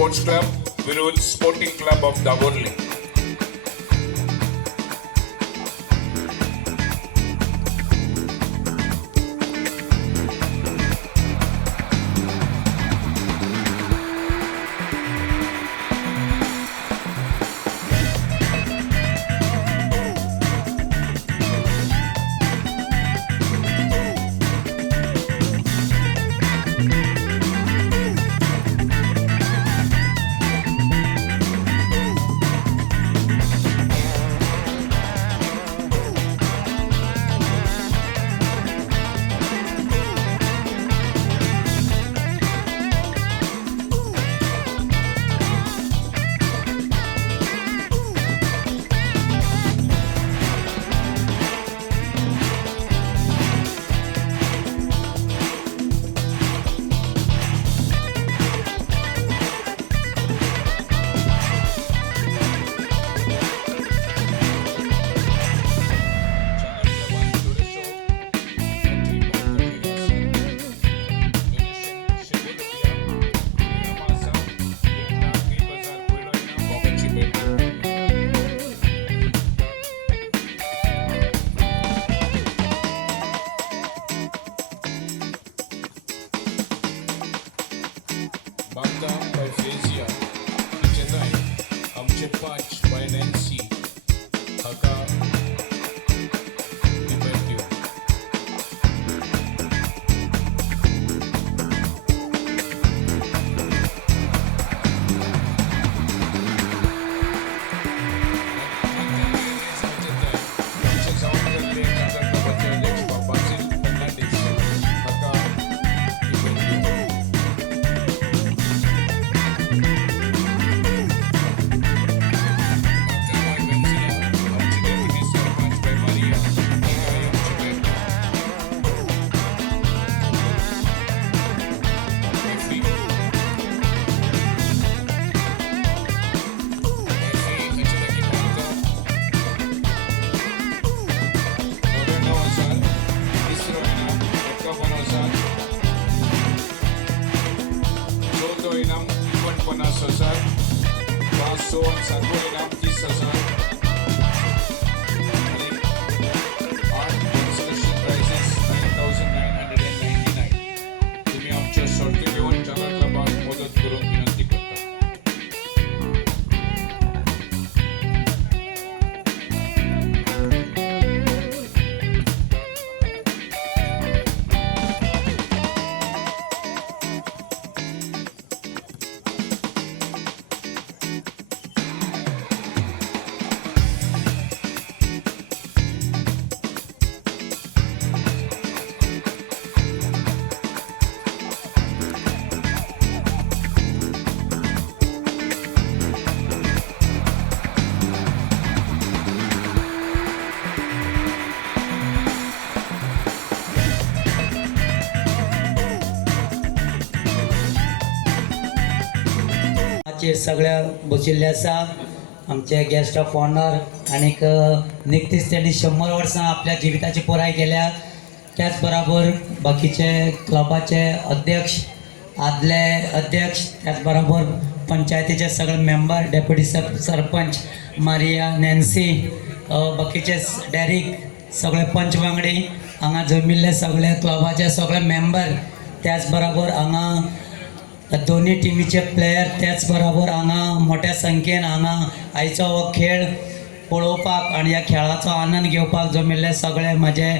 Sports Club, Virud Sporting Club of Davorli. Banda by Fezia, Chennai, Amchepach by Nancy, Haka, Dipetio. Inam 50,000, Baso and Sarvo inam 30,000 आणि art consolation prizes 9,999. तुम्ही आमच्या शर्ती घेऊन चॅनलला मदत करून विनंती करता. सगळ्या बशिल्ले आसा आमचे गेस्ट ऑफ ऑनर आणि निकतीच त्यांनी 100 वर्सां आपल्या जिविताची पुराय केल्या. त्याच बरोबर बाकीचे क्लबाचे अध्यक्ष आदले अध्यक्ष त्याच बरोबर पंचायतीचे सगळे member deputy sarpanch Maria Nancy बाकीचे डॅरिक सगळे पंच वांगडी हांगा जमिल्ले सगळे क्लबाचे सगळे मेंबर त्याच बरोबर हांगा दोन्ही टिमीचे प्लेयर त्याच बरोबर हांगा मोठ्या संख्येन हांगा आयचो हो खेळ पळोवपाक आणि ह्या खेळाचो आनंद घेवपाक जमिल्ले सगळे माझे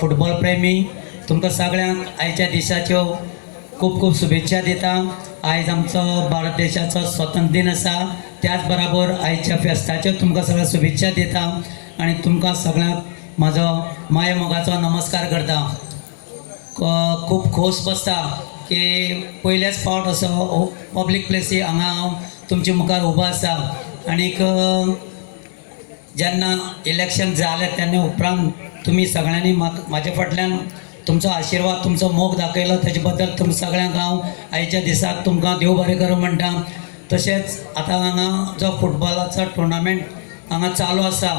फुटबॉल प्रेमी तुमकां सगळ्यांक आयच्या दिसाच्यो खूब खूब शुभेच्छा दिता. आयज आमचो भारत देशाचो स्वतंत्र दिन आसा. त्याच बरोबर आयच्या फेस्ताच्यो तुमकां सगळ्यांक शुभेच्छा दिता आणि तुमकां सगळ्यांक म्हाजो माय मोगाचो नमस्कार करता. खूब खोस बसता की पयलेच फावट असो पब्लीक प्लेसी हांगा हांव तुमच्या मुखार उबो आसा. आनीक जेन्ना इलेक्शन जालें तेन्ना उपरांत तुमी सगळ्यांनी म्हाजे फाटल्यान तुमचो आशिर्वाद तुमचो मोग दाखयलो तेजे बद्दल तुम सगळ्यांक हांव आयच्या दिसाक तुमकां देव बरें करूं म्हणटा. तशेंच आतां हांगा जो फुटबॉलाचो टुर्नामेंट हांगा चालू आसा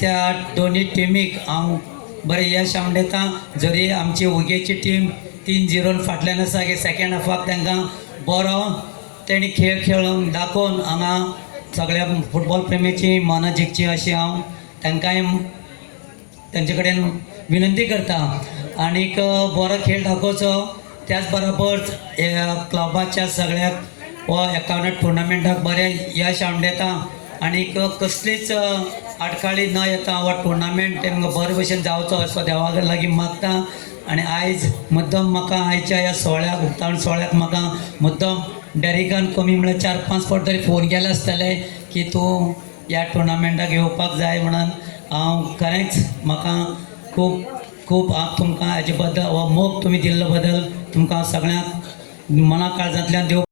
त्या दोन्ही टिमीक हांव बरें यश आवडयता. जरी आमची उगेची टीम 3-0 फाटल्यान आसा की सेकंड हाफाक तांकां बरो तेणी खेळ खेळून दाखोवन हांगा सगळ्या फुटबॉल प्रेमीची मनां जिखची अशी हांव तांकांय तेंचे कडेन विनंती करता आनीक बरो खेळ दाखोवचो. त्याच बरोबर क्लबाच्या सगळ्याक हो एकावन्न टुर्नामेंटाक बरें यश हाडून दिता आनीक कसलीच आडखाळी न येता हो टुर्नामेंट तेमकां बरे भशेन जावचो असो देवा लागीं मागता. आनी आयज मुद्दम म्हाका आयच्या ह्या सोहळ्याक उक्तावण सोहळ्याक म्हाका मुद्दम डॅरिकान कमी म्हळ्यार 4-5 फावट तरी फोन केले आसतले की तूं ह्या टुर्नामेंटाक येवपाक जाय म्हणून. हांव खरेंच म्हाका खूब खूब तुमकां हेजे बद्दल हो मोग तुमी दिल्ले बद्दल तुमकां सगळ्यांक मना काळजांतल्यान देव